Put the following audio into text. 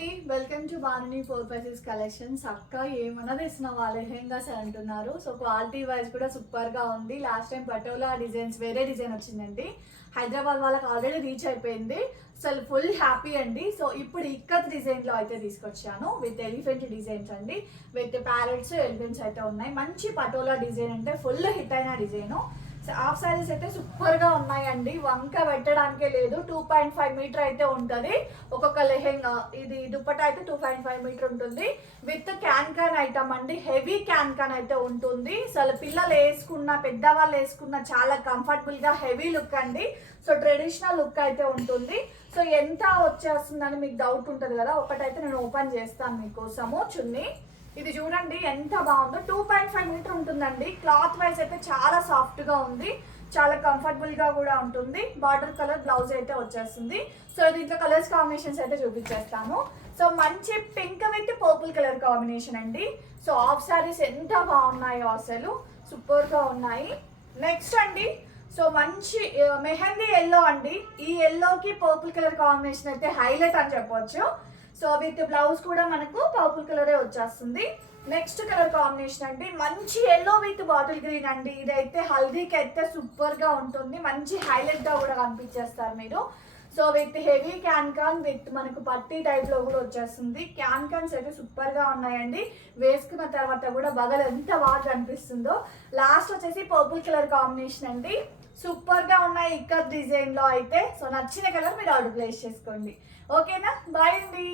అండి, welcome to బానుని 4 collections. అక్క ఏమన్నా తెస్తున్నావా లెహెంగాస్ అంటున్నారు. సో క్వాలిటీ వైజ్ కూడా సూపర్ గా ఉంది. లాస్ట్ టైం పటోలా డిజైన్స్ వేరే డిజైన్ వచ్చిందండి. హైదరాబాద్ వాళ్ళకి ఆల్రెడీ రీచ్ అయిపోయింది. అసలు ఫుల్ హ్యాపీ అండి. సో ఇప్పుడు ఇక్కత్ డిజైన్ లో అయితే తీసుకొచ్చాను విత్ ఎలిఫెంట్ డిజైన్స్ అండి, విత్ ప్యారెట్స్ ఎలిఫెంట్స్ అయితే ఉన్నాయి. మంచి పటోలా డిజైన్ అంటే ఫుల్ హిట్ అయిన డిజైన్. హాఫ్ సారీస్ అయితే సూపర్ గా ఉన్నాయండి. వంక పెట్టడానికే లేదు. 2.5 మీటర్ అయితే ఉంటుంది ఒక్కొక్క లెహెంగా. ఇది దుప్పట అయితే 2.5 మీటర్ ఉంటుంది విత్ క్యాన్ ఐటమ్ అండి. హెవీ క్యాన్ అయితే ఉంటుంది. అసలు పిల్లలు వేసుకున్న పెద్దవాళ్ళు వేసుకున్న చాలా కంఫర్టబుల్ గా హెవీ లుక్ అండి. సో ట్రెడిషనల్ లుక్ అయితే ఉంటుంది. సో ఎంత వచ్చేస్తుందని మీకు డౌట్ ఉంటుంది కదా, ఒకటైతే నేను ఓపెన్ చేస్తాను మీకోసము. చున్నీ ఇది చూడండి ఎంత బాగుందో. 2.5 మీటర్ ఉంటుందండి. క్లాత్ వైజ్ అయితే చాలా సాఫ్ట్ గా ఉంది, చాలా కంఫర్టబుల్ గా కూడా ఉంటుంది. బార్డర్ కలర్ బ్లౌజ్ అయితే వచ్చేస్తుంది. సో దీంట్లో కలర్స్ కాంబినేషన్స్ అయితే చూపించేస్తాను. సో మంచి pink with purple colour combination అండి. సో హాఫ్ సారీస్ ఎంత బాగున్నాయో, అసలు సూపర్ గా ఉన్నాయి. నెక్స్ట్ అండి, సో మంచి మెహందీ ఎల్లో అండి. ఈ ఎల్లోకి పర్పుల్ కలర్ కాంబినేషన్ అయితే హైలైట్ అని చెప్పొచ్చు. సో విత్ బ్లౌజ్ కూడా మనకు పర్పుల్ కలరే వచ్చేస్తుంది. నెక్స్ట్ కలర్ కాంబినేషన్ అండి, మంచి ఎల్లో విత్ బాటిల్ గ్రీన్ అండి. ఇదైతే హల్దీకి అయితే సూపర్ గా ఉంటుంది. మంచి హైలైట్ గా కూడా కనిపించేస్తారు మీరు. So with heavy can with మనకు పట్టీ టైప్ లో కూడా వచ్చేస్తుంది. క్యాన్స్ అయితే సూపర్ గా ఉన్నాయండి. వేసుకున్న తర్వాత కూడా బగల్ ఎంత బాగా కనిపిస్తుందో. లాస్ట్ వచ్చేసి పర్పుల్ కలర్ కాంబినేషన్ అండి. సూపర్ గా ఉన్నాయి ఇక్కత్ డిజైన్ లో అయితే. సో నచ్చిన కలర్ మీరు ఆర్డర్ ప్లేస్ చేసుకోండి. ఓకేనా, బాయ్ అండి.